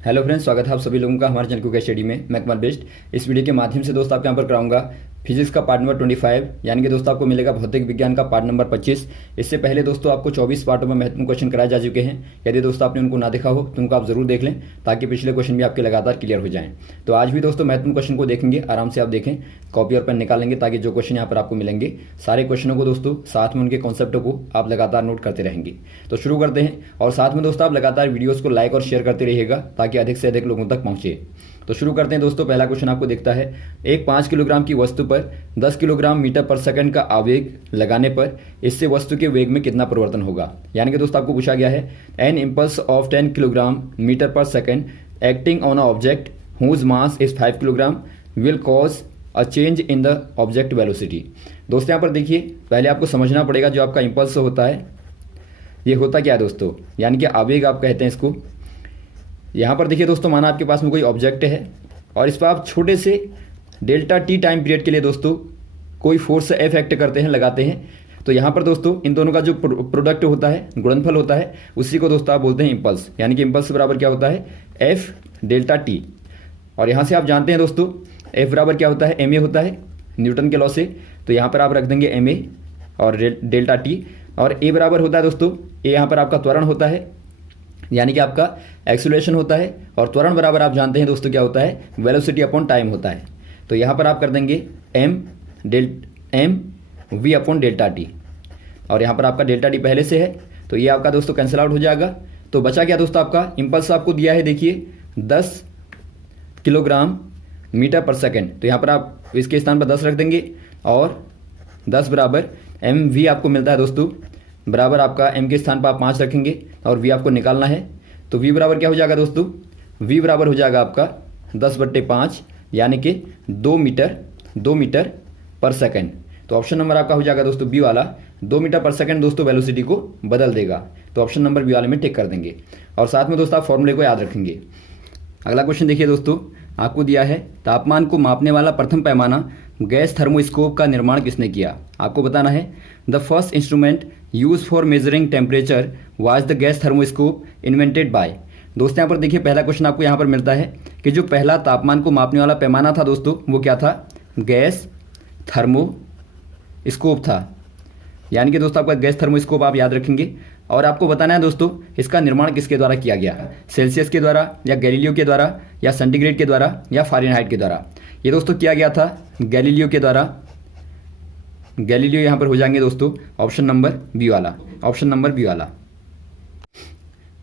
Hello friends, स्वागत है आप सभी लोगों का हमारे चैनल क्विक स्टडी में। मैं कमल बेस्ट इस वीडियो के माध्यम से दोस्तों आपके यहाँ पर कराऊंगा फिजिक्स का पार्ट नंबर 25, यानी कि दोस्तों आपको मिलेगा भौतिक विज्ञान का पार्ट नंबर 25। इससे पहले दोस्तों आपको 24 पार्टों में महत्वपूर्ण क्वेश्चन कराए जा चुके हैं। यदि दोस्तों आपने उनको ना देखा हो तो उनको आप जरूर देख लें, ताकि पिछले क्वेश्चन भी आपके लगातार क्लियर हो जाएं। तो आज भी दोस्तों महत्वपूर्ण क्वेश्चन को देखेंगे, आराम से आप देखें, कॉपी और पेन निकालेंगे, ताकि जो क्वेश्चन यहाँ पर आपको मिलेंगे सारे क्वेश्चनों को दोस्तों साथ में उनके कॉन्सेप्टों को आप लगातार नोट करते रहेंगे। तो शुरू करते हैं, और साथ में दोस्तों आप लगातार वीडियोस को लाइक और शेयर करते रहिएगा, ताकि अधिक से अधिक लोगों तक पहुंचे। तो शुरू करते हैं दोस्तों। पहला क्वेश्चन आपको दिखता है, एक 5 किलोग्राम की वस्तु पर 10 किलोग्राम मीटर पर सेकंड का आवेग लगाने पर इससे वस्तु के वेग में कितना परिवर्तन होगा। यानी कि दोस्तों आपको पूछा गया है, an impulse of 10 kilogram metre पर second acting on a object whose mass is 5 kilogram will cause a change in the object velocity. दोस्तों यहाँ पर देखिए, पहले आपको समझना पड़ेगा जो आपका इम्पल्स होता है ये होता क्या है दोस्तों, यानी कि आवेग आप कहते हैं इसको। यहाँ पर देखिए दोस्तों, माना आपके पास में कोई ऑब्जेक्ट है और इस पर आप छोटे से डेल्टा टी टाइम पीरियड के लिए दोस्तों कोई फोर्स एफ एक्ट करते हैं, लगाते हैं। तो यहाँ पर दोस्तों इन दोनों का जो प्रोडक्ट होता है, गुणनफल होता है, उसी को दोस्तों आप बोलते हैं इम्पल्स। यानी कि इम्पल्स बराबर क्या होता है, एफ डेल्टा टी। और यहाँ से आप जानते हैं दोस्तों एफ बराबर क्या होता है, एम ए होता है न्यूटन के लॉ से। तो यहाँ पर आप रख देंगे एम ए और डेल्टा टी। और ए बराबर होता है दोस्तों, ए यहाँ पर आपका त्वरण होता है, यानी कि आपका एक्सीलरेशन होता है। और त्वरण बराबर आप जानते हैं दोस्तों क्या होता है, वेलोसिटी अपॉन टाइम होता है। तो यहाँ पर आप कर देंगे M V upon delta T. और यहाँ पर आपका डेल्टा टी पहले से है, तो ये आपका दोस्तों कैंसिल आउट हो जाएगा। तो बचा क्या दोस्तों, आपका इम्पल्स आपको दिया है, देखिए 10 किलोग्राम मीटर पर सेकेंड। तो यहाँ पर आप इसके स्थान पर 10 रख देंगे, और 10 बराबर एम वी आपको मिलता है दोस्तों, बराबर आपका एम के स्थान पर आप 5 रखेंगे और वी आपको निकालना है। तो वी बराबर क्या हो जाएगा दोस्तों, वी बराबर हो जाएगा आपका 10/5, यानी कि 2 मीटर पर सेकंड। तो ऑप्शन नंबर आपका हो जाएगा दोस्तों बी वाला, 2 मीटर पर सेकंड दोस्तों वेलोसिटी को बदल देगा। तो ऑप्शन नंबर बी वाले में टिक कर देंगे, और साथ में दोस्तों आप फॉर्मूले को याद रखेंगे। अगला क्वेश्चन देखिए दोस्तों, आपको दिया है तापमान को मापने वाला प्रथम पैमाना गैस थर्मोस्कोप का निर्माण किसने किया। आपको बताना है, the first instrument use for measuring temperature was the gas thermoscope invented by. दोस्तों यहाँ पर देखिए, पहला क्वेश्चन आपको यहाँ पर मिलता है कि जो पहला तापमान को मापने वाला पैमाना था दोस्तों, वो क्या था, गैस थर्मोस्कोप था। यानी कि दोस्तों आपका गैस थर्मोस्कोप आप याद रखेंगे। और आपको बताना है दोस्तों इसका निर्माण किसके द्वारा किया गया, सेल्सियस के द्वारा, या गैलीलियो के द्वारा, या सेंटीग्रेड के द्वारा, या फ़ारेनहाइट के द्वारा। ये दोस्तों किया गया था गैलीलियो के द्वारा। गैलीलियो यहाँ पर हो जाएंगे दोस्तों ऑप्शन नंबर बी वाला, ऑप्शन नंबर बी वाला।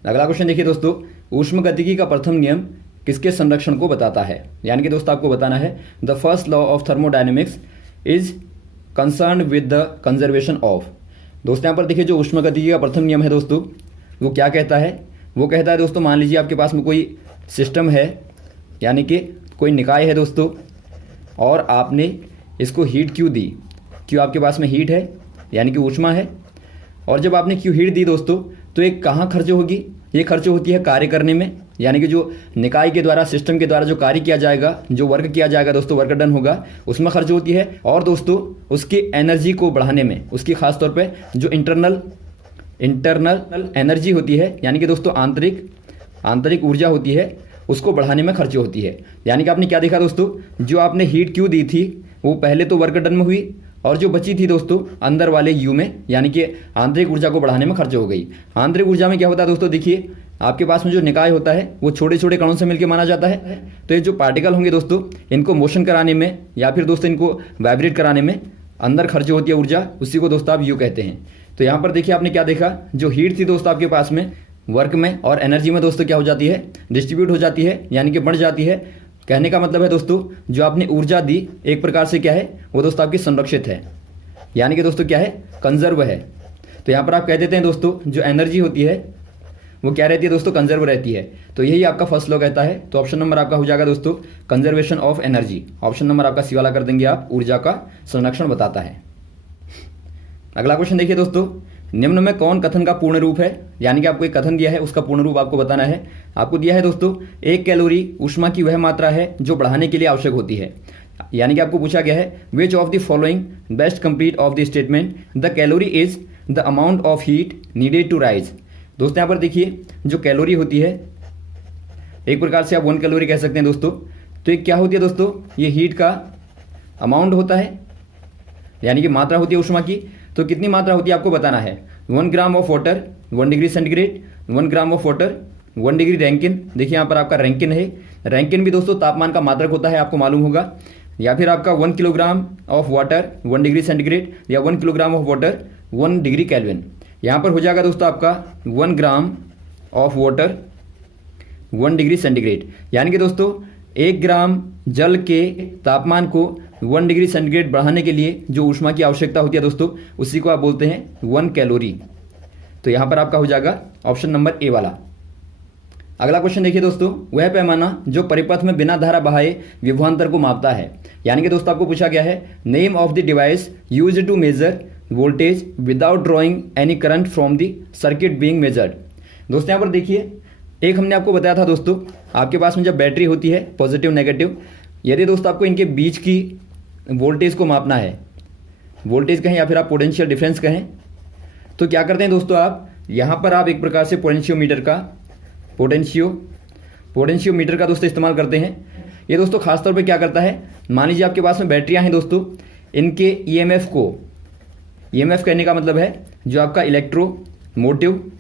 अगला क्वेश्चन देखिए दोस्तों, ऊष्मगतिकी का प्रथम नियम किसके संरक्षण को बताता है। यानी कि दोस्तों आपको बताना है, the first law of thermodynamics is concern with the conservation of. दोस्तों यहाँ पर देखिए, जो ऊष्मगतिकी का प्रथम नियम है दोस्तों, वो क्या कहता है, वो कहता है दोस्तों, मान लीजिए आपके पास में कोई सिस्टम है, यानी कि कोई निकाय है दोस्तों, और आपने इसको हीट क्यू दी। क्यों आपके पास में हीट है, यानी कि ऊष्मा है। और जब आपने क्यू हीट दी दोस्तों, तो ये कहाँ खर्च होगी, ये खर्च होती है कार्य करने में। यानी कि जो निकाय के द्वारा, सिस्टम के द्वारा जो कार्य किया जाएगा, जो वर्क किया जाएगा दोस्तों, वर्क डन होगा, उसमें खर्च होती है। और दोस्तों उसकी एनर्जी को बढ़ाने में, उसकी खासतौर पे जो इंटरनल एनर्जी होती है, यानी कि दोस्तों आंतरिक ऊर्जा होती है, उसको बढ़ाने में खर्च होती है। यानी कि आपने क्या देखा दोस्तों, जो आपने हीट क्यू दी थी वो पहले तो वर्क डन में हुई, और जो बची थी दोस्तों अंदर वाले यू में, यानी कि आंतरिक ऊर्जा को बढ़ाने में खर्च हो गई। आंतरिक ऊर्जा में क्या होता है दोस्तों, देखिए आपके पास में जो निकाय होता है वो छोटे छोटे कणों से मिलकर माना जाता है। तो ये जो पार्टिकल होंगे दोस्तों, इनको मोशन कराने में, या फिर दोस्तों इनको वाइब्रेट कराने में अंदर खर्च होती है ऊर्जा, उसी को दोस्तों आप यू कहते हैं। तो यहाँ पर देखिए आपने क्या देखा, जो हीट थी दोस्तों आपके पास में, वर्क में और एनर्जी में दोस्तों क्या हो जाती है, डिस्ट्रीब्यूट हो जाती है, यानी कि बढ़ जाती है। कहने का मतलब है दोस्तों, जो आपने ऊर्जा दी एक प्रकार से क्या है, वो दोस्तों आपकी संरक्षित है, यानी कि दोस्तों क्या है, कंजर्व है। तो यहाँ पर आप कह देते हैं दोस्तों, जो एनर्जी होती है वो क्या रहती है दोस्तों, कंजर्व रहती है। तो यही आपका फर्स्ट लॉ कहता है। तो ऑप्शन नंबर आपका हो जाएगा दोस्तों conservation of energy. Option number आपका सी वाला कर देंगे आप, ऊर्जा का संरक्षण बताता है। अगला क्वेश्चन देखिए दोस्तों, निम्न में कौन कथन का पूर्ण रूप है। यानी कि आपको एक कथन दिया है, उसका पूर्ण रूप आपको बताना है। आपको दिया है दोस्तों, 1 कैलोरी ऊष्मा की वह मात्रा है जो बढ़ाने के लिए आवश्यक होती है। यानी कि आपको पूछा गया है, which of the following best complete of the statement, the calorie is the amount of heat needed to raise. दोस्तों यहाँ पर देखिए, जो कैलोरी होती है एक प्रकार से आप 1 कैलोरी कह सकते हैं दोस्तों। तो ये क्या होती है दोस्तों, ये हीट का अमाउंट होता है, यानी कि मात्रा होती है उष्मा की। तो कितनी मात्रा होती है आपको बताना है। 1 gram of water 1 degree centigrade, 1 gram of water 1 degree Rankine. देखिए यहाँ पर आपका रैंकिन है, रैंकिन भी दोस्तों तापमान का मात्रक होता है, आपको मालूम होगा। या फिर आपका 1 kilogram of water 1 degree centigrade या 1 kilogram of water 1 degree kelvin. यहाँ पर हो जाएगा दोस्तों आपका 1 gram of water 1 degree centigrade, यानी कि दोस्तों 1 ग्राम जल के तापमान को 1 डिग्री सेंटीग्रेड बढ़ाने के लिए जो ऊष्मा की आवश्यकता होती है दोस्तों, उसी को आप बोलते हैं 1 कैलोरी। तो यहाँ पर आपका हो जाएगा ऑप्शन नंबर ए वाला। अगला क्वेश्चन देखिए दोस्तों, वह पैमाना जो परिपथ में बिना धारा बहाए विभवांतर को मापता है। यानी कि दोस्तों आपको पूछा गया है name of the device used to measure voltage without drawing any current from the circuit being measured. दोस्तों यहाँ पर देखिए, एक हमने आपको बताया था दोस्तों, आपके पास में जब बैटरी होती है पॉजिटिव नेगेटिव, यदि दोस्तों आपको इनके बीच की वोल्टेज को मापना है, वोल्टेज कहें या फिर आप पोटेंशियल डिफरेंस कहें, तो क्या करते हैं दोस्तों, आप यहाँ पर आप एक प्रकार से पोटेंशियोमीटर का दोस्तों इस्तेमाल करते हैं। ये दोस्तों खासतौर पे क्या करता है, मान लीजिए आपके पास में बैटरियाँ हैं दोस्तों, इनके ईएमएफ कहने का मतलब है जो आपका इलेक्ट्रोमोटिव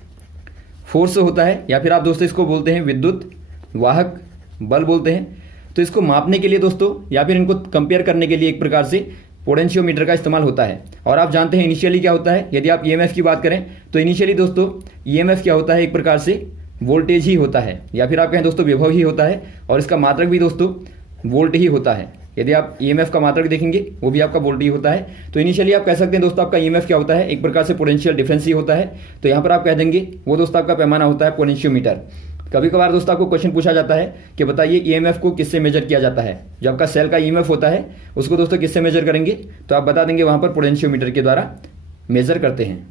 फोर्स होता है, या फिर आप दोस्तों इसको बोलते हैं विद्युत वाहक बल बोलते हैं। तो इसको मापने के लिए दोस्तों या फिर इनको कंपेयर करने के लिए एक प्रकार से पोटेंशियोमीटर का इस्तेमाल होता है। और आप जानते हैं इनिशियली क्या होता है, यदि आप ईएमएफ की बात करें तो इनिशियली दोस्तों ईएमएफ क्या होता है, एक प्रकार से वोल्टेज ही होता है, या फिर आप कहें दोस्तों विभव ही होता है, और इसका मात्रक भी दोस्तों वोल्ट ही होता है। यदि आप ईएमएफ का मात्रक देखेंगे वो भी आपका वोल्ट ही होता है। तो इनिशियली आप कह सकते हैं दोस्तों आपका ईएमएफ क्या होता है, एक प्रकार से पोटेंशियल डिफरेंस ही होता है। तो यहाँ पर आप कह देंगे वो दोस्तों आपका पैमाना होता है पोटेंशियोमीटर। कभी कभार दोस्तों आपको क्वेश्चन पूछा जाता है कि बताइए ईएमएफ को किससे मेजर किया जाता है, जो आपका सेल का ईएमएफ होता है उसको दोस्तों किससे मेजर करेंगे, तो आप बता देंगे वहाँ पर पोटेंशियोमीटर के द्वारा मेजर करते हैं।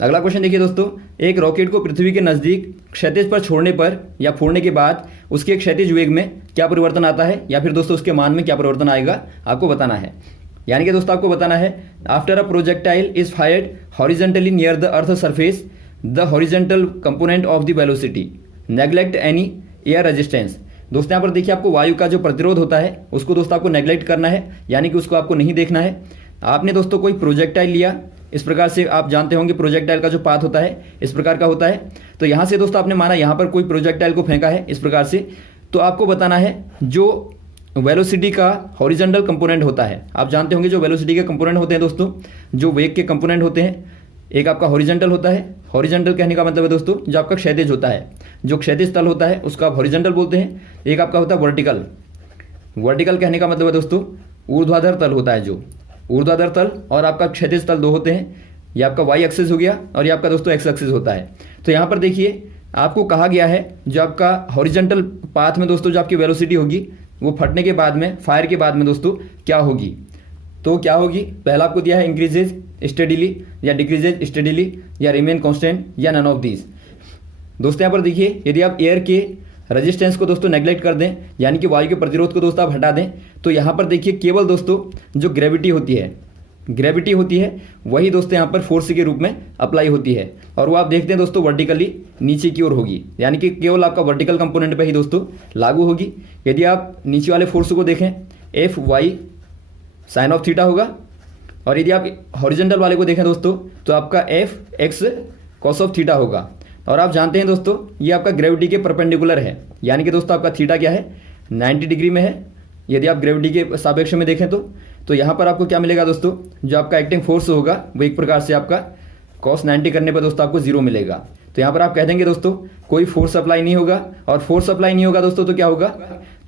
अगला क्वेश्चन देखिए दोस्तों, एक रॉकेट को पृथ्वी के नज़दीक क्षैतिज पर छोड़ने पर या फोड़ने के बाद उसके क्षैतिज वेग में क्या परिवर्तन आता है, या फिर दोस्तों उसके मान में क्या परिवर्तन आएगा, आपको बताना है। यानी कि दोस्तों आपको बताना है after a projectile is fired horizontally near the earth surface the horizontal component of the velocity neglect any air resistance. दोस्तों यहाँ पर देखिए आपको वायु का जो प्रतिरोध होता है उसको दोस्तों आपको नेग्लेक्ट करना है, यानी कि उसको आपको नहीं देखना है। आपने दोस्तों कोई प्रोजेक्टाइल लिया, इस प्रकार से आप जानते होंगे प्रोजेक्टाइल का जो पाथ होता है इस प्रकार का होता है। तो यहाँ से दोस्तों आपने माना यहाँ पर कोई प्रोजेक्टाइल को फेंका है इस प्रकार से, तो आपको बताना है जो वेलोसिटी का हॉरिजॉन्टल कंपोनेंट होता है। आप जानते होंगे जो वेलोसिटी के कंपोनेंट होते हैं दोस्तों, जो वेग के कंपोनेंट होते हैं, एक आपका हॉरिजॉन्टल होता है। हॉरिजॉन्टल कहने का मतलब है दोस्तों जो आपका क्षैतिज होता है, जो क्षैतिज तल होता है उसको आप हॉरिजॉन्टल बोलते हैं। एक आपका होता है वर्टिकल, वर्टिकल कहने का मतलब है दोस्तों ऊर्ध्वाधर तल होता है, जो ऊर्ध्वाधर तल और आपका क्षैतिज तल दो होते हैं। ये आपका वाई एक्सिस हो गया और ये आपका दोस्तों एक्स एक्सिस होता है। तो यहाँ पर देखिए आपको कहा गया है जो आपका हॉरिजॉन्टल पाथ में दोस्तों जो आपकी वेलोसिटी होगी वो फटने के बाद में, फायर के बाद में दोस्तों क्या होगी, तो क्या होगी, पहला आपको दिया है इंक्रीजेज स्टेडिली या डिक्रीजेज स्टेडिली या रिमेन कांस्टेंट या नन ऑफ दीज। दोस्तों यहाँ पर देखिए यदि आप एयर के रेजिस्टेंस को दोस्तों नेग्लेक्ट कर दें, यानी कि वायु के प्रतिरोध को दोस्तों आप हटा दें, तो यहाँ पर देखिए केवल दोस्तों जो ग्रेविटी होती है वही दोस्तों यहाँ पर फोर्स के रूप में अप्लाई होती है, और वो आप देखते हैं दोस्तों वर्टिकली नीचे की ओर होगी, यानी कि केवल आपका वर्टिकल कंपोनेंट पे ही दोस्तों लागू होगी। यदि आप नीचे वाले फोर्स को देखें F Y sine of theta होगा, और यदि आप हॉरिजॉन्टल वाले को देखें दोस्तों तो आपका F x cos of theta होगा। और आप जानते हैं दोस्तों ये आपका ग्रेविटी के परपेंडिकुलर है, यानी कि दोस्तों आपका थीटा क्या है 90 डिग्री में है। यदि आप ग्रेविटी के सापेक्ष में देखें तो यहाँ पर आपको क्या मिलेगा दोस्तों, जो आपका एक्टिंग फोर्स होगा वो एक प्रकार से आपका cos 90 करने पर दोस्तों आपको 0 मिलेगा। तो यहाँ पर आप कह देंगे दोस्तों कोई फोर्स अप्लाई नहीं होगा, और फोर्स अप्लाई नहीं होगा दोस्तों तो क्या होगा,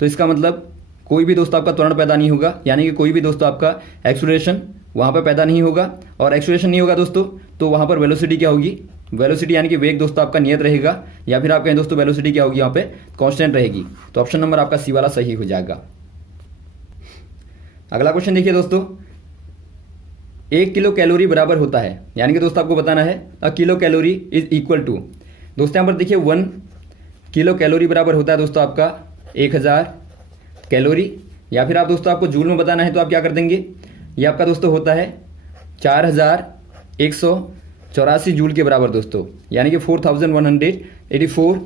तो इसका मतलब कोई भी दोस्तों आपका त्वरण पैदा नहीं होगा, यानी कि कोई भी दोस्तों आपका एक्सेलरेशन वहाँ पर पैदा नहीं होगा। और एक्सेलरेशन नहीं होगा दोस्तों तो वहाँ पर वेलोसिटी क्या होगी, वेलोसिटी यानी कि वेग दोस्तों आपका नियत रहेगा, या फिर आप कहें दोस्तों वेलोसिटी क्या होगी यहाँ पे कांस्टेंट रहेगी। तो ऑप्शन नंबर आपका सी वाला सही हो जाएगा। अगला क्वेश्चन देखिए दोस्तों, 1 किलो कैलोरी बराबर होता है, यानी कि दोस्तों आपको बताना है a kilo calorie is equal to, दोस्तों यहाँ पर देखिए 1 किलो कैलोरी बराबर होता है दोस्तों आपका 1000 कैलोरी, या फिर आप दोस्तों आपको जूल में बताना है तो आप क्या कर देंगे, ये आपका दोस्तों होता है 4184 जूल के बराबर दोस्तों, यानी कि 4184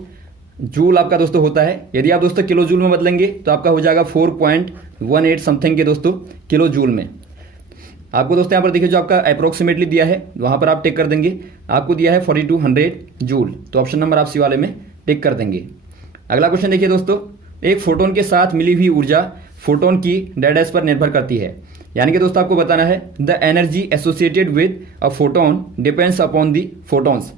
जूल आपका दोस्तों होता है। यदि आप दोस्तों किलो जूल में बदलेंगे तो आपका हो जाएगा 4.18 समथिंग के दोस्तों किलो जूल में। आपको दोस्तों यहाँ पर देखिए जो आपका अप्रोक्सीमेटली दिया है वहाँ पर आप टिक कर देंगे। आपको दिया है 4200 जूल, तो ऑप्शन नंबर आप सी वाले में टिक कर देंगे। अगला क्वेश्चन देखिए दोस्तों, एक फोटोन के साथ मिली हुई ऊर्जा फोटोन की रेडियस पर निर्भर करती है। यानी कि दोस्तों आपको बताना है the energy associated with a photon depends upon the photons.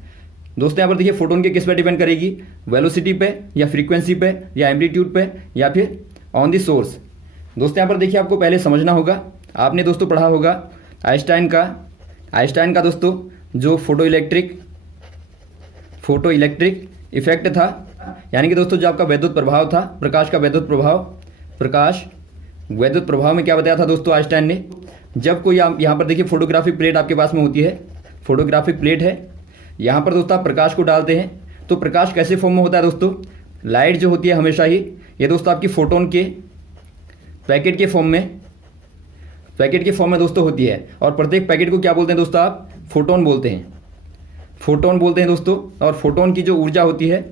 दोस्तों यहाँ पर देखिए फोटोन के किस पे डिपेंड करेगी, वेलोसिटी पे या फ्रीक्वेंसी पे या एम्पलीट्यूड पे या फिर ऑन दी सोर्स। दोस्तों यहाँ पर देखिए आपको पहले समझना होगा, आपने दोस्तों पढ़ा होगा आइंस्टाइन का दोस्तों जो फोटो इलेक्ट्रिक इफेक्ट था, यानी कि दोस्तों जो आपका वैद्युत प्रभाव था, प्रकाश का वैद्युत प्रभाव में क्या बताया था दोस्तों आइंस्टाइन ने, जब कोई यहाँ पर देखिए फोटोग्राफिक प्लेट आपके पास में होती है, फोटोग्राफिक प्लेट है, यहाँ पर दोस्तों आप प्रकाश को डालते हैं तो प्रकाश कैसे फॉर्म में होता है दोस्तों, लाइट जो होती है हमेशा ही ये दोस्तों आपकी फोटोन के पैकेट के फॉर्म में दोस्तों होती है। और प्रत्येक पैकेट को क्या बोलते हैं दोस्तों, आप फोटोन बोलते हैं दोस्तों। और फोटोन की जो ऊर्जा होती है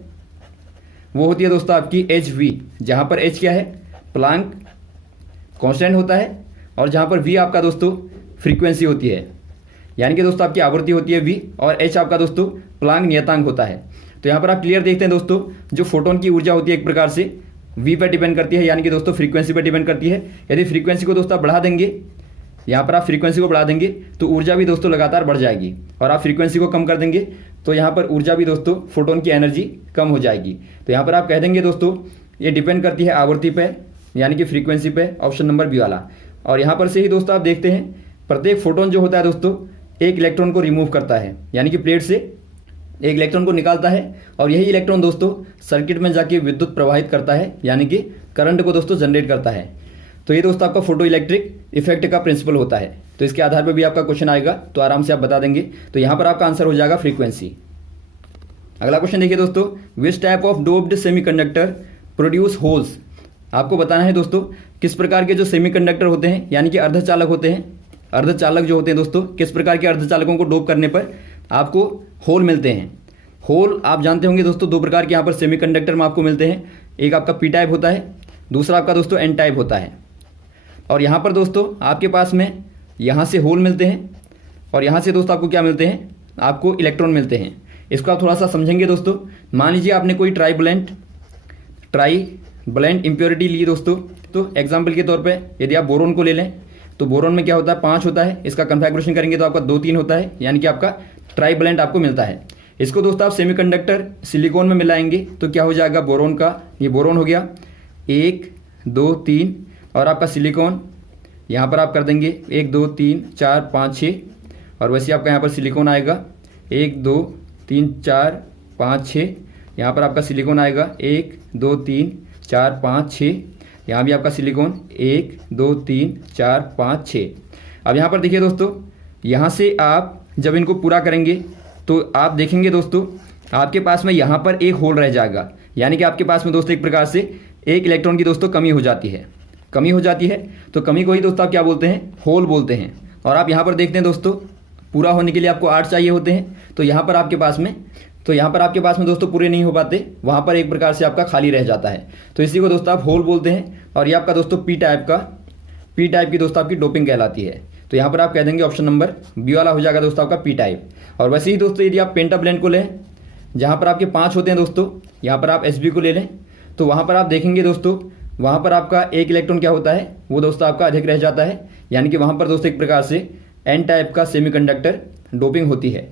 वो होती है दोस्तों आपकी hv, जहाँ पर h क्या है, प्लांक कांस्टेंट होता है, और जहाँ पर v आपका दोस्तों फ्रीक्वेंसी होती है, यानी कि दोस्तों आपकी आवृत्ति होती है v, और h आपका दोस्तों प्लांक नियतांक होता है। तो यहाँ पर आप क्लियर देखते हैं दोस्तों, जो फोटोन की ऊर्जा होती है एक प्रकार से v पर डिपेंड करती है, यानी कि दोस्तों फ्रीक्वेंसी पर डिपेंड करती है। यदि फ्रीक्वेंसी को दोस्तों आप बढ़ा देंगे, यहाँ पर आप फ्रीक्वेंसी को बढ़ा देंगे तो ऊर्जा भी दोस्तों लगातार बढ़ जाएगी, और आप फ्रीक्वेंसी को कम कर देंगे तो यहाँ पर ऊर्जा भी दोस्तों फोटोन की एनर्जी कम हो जाएगी। तो यहाँ पर आप कह देंगे दोस्तों ये डिपेंड करती है आवृत्ति पे, यानी कि फ्रीक्वेंसी पे, ऑप्शन नंबर बी वाला। और यहाँ पर से ही दोस्तों आप देखते हैं प्रत्येक फोटोन जो होता है दोस्तों एक इलेक्ट्रॉन को रिमूव करता है, यानी कि प्लेट से एक इलेक्ट्रॉन को निकालता है, और यही इलेक्ट्रॉन दोस्तों सर्किट में जाके विद्युत प्रवाहित करता है, यानी कि करंट को दोस्तों जनरेट करता है। तो ये दोस्तों आपका फोटो इलेक्ट्रिक इफेक्ट का प्रिंसिपल होता है। तो इसके आधार पर भी आपका क्वेश्चन आएगा तो आराम से आप बता देंगे। तो यहाँ पर आपका आंसर हो जाएगा फ्रीक्वेंसी। अगला क्वेश्चन देखिए दोस्तों, which type of doped semiconductor produce holes. आपको बताना है दोस्तों किस प्रकार के जो सेमीकंडक्टर होते हैं, यानी कि अर्धचालक होते हैं, अर्धचालक जो होते हैं दोस्तों, किस प्रकार के अर्धचालकों को डोप करने पर आपको होल मिलते हैं। होल आप जानते होंगे दोस्तों दो प्रकार के यहाँ पर सेमीकंडक्टर में आपको मिलते हैं, एक आपका पी टाइप होता है, दूसरा आपका दोस्तों एन टाइप होता है। और यहाँ पर दोस्तों आपके पास में यहाँ से होल मिलते हैं, और यहाँ से दोस्तों आपको क्या मिलते हैं, आपको इलेक्ट्रॉन मिलते हैं। इसको आप थोड़ा सा समझेंगे दोस्तों। मान लीजिए आपने कोई ट्राईवैलेंट इम्प्योरिटी ली दोस्तों, तो एग्जाम्पल के तौर पे यदि आप बोरोन को ले लें तो बोरोन में क्या होता है 5 होता है, इसका कन्फिगरेशन करेंगे तो आपका 2-3 होता है, यानी कि आपका ट्राईवैलेंट आपको मिलता है। इसको दोस्तों आप सेमीकंडक्टर सिलिकॉन में मिलाएंगे तो क्या हो जाएगा, बोरोन का ये बोरोन हो गया 1 2 3, और आपका सिलिकॉन यहाँ पर आप कर देंगे 1 2 3 4 5 6, और वैसे आपका यहाँ पर सिलिकॉन आएगा 1 2 3 4 5 6, यहाँ पर आपका सिलिकॉन आएगा 1 2 3 4 5 6, यहाँ भी आपका सिलिकॉन 1 2 3 4 5 6। अब यहाँ पर देखिए दोस्तों, यहाँ से आप जब इनको पूरा करेंगे तो आप देखेंगे दोस्तों आपके पास में यहाँ पर एक होल रह जाएगा, यानी कि आपके पास में दोस्तों एक प्रकार से एक इलेक्ट्रॉन की दोस्तों कमी हो जाती है। तो कमी को ही दोस्तों आप क्या बोलते हैं, होल बोलते हैं। और आप यहाँ पर देखते हैं दोस्तों पूरा होने के लिए आपको 8 चाहिए होते हैं, तो यहाँ पर आपके पास में दोस्तों पूरे नहीं हो पाते, वहाँ पर एक प्रकार से आपका खाली रह जाता है, तो इसी को दोस्तों आप होल बोलते हैं। और ये आपका दोस्तों पी टाइप की दोस्तों आपकी डोपिंग कहलाती है। तो यहाँ पर आप कह देंगे ऑप्शन नंबर बी वाला हो जाएगा दोस्तों आपका पी टाइप। और वैसे ही दोस्तों यदि आप पेंटाब्लेंड को लें, जहाँ पर आपके 5 होते हैं दोस्तों, यहाँ पर आप एसबी को ले लें तो वहाँ पर आप देखेंगे दोस्तों, वहाँ पर आपका एक इलेक्ट्रॉन क्या होता है, वो दोस्तों आपका अधिक रह जाता है, यानी कि वहाँ पर दोस्तों एक प्रकार से एन टाइप का सेमीकंडक्टर डोपिंग होती है।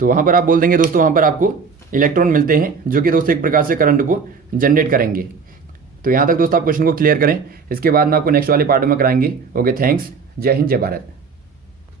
तो वहाँ पर आप बोल देंगे दोस्तों वहाँ पर आपको इलेक्ट्रॉन मिलते हैं जो कि दोस्तों एक प्रकार से करंट को जनरेट करेंगे। तो यहाँ तक दोस्तों आप क्वेश्चन को क्लियर करें, इसके बाद में आपको नेक्स्ट वाले पार्ट में कराएंगे। ओके, थैंक्स, जय हिंद, जय भारत।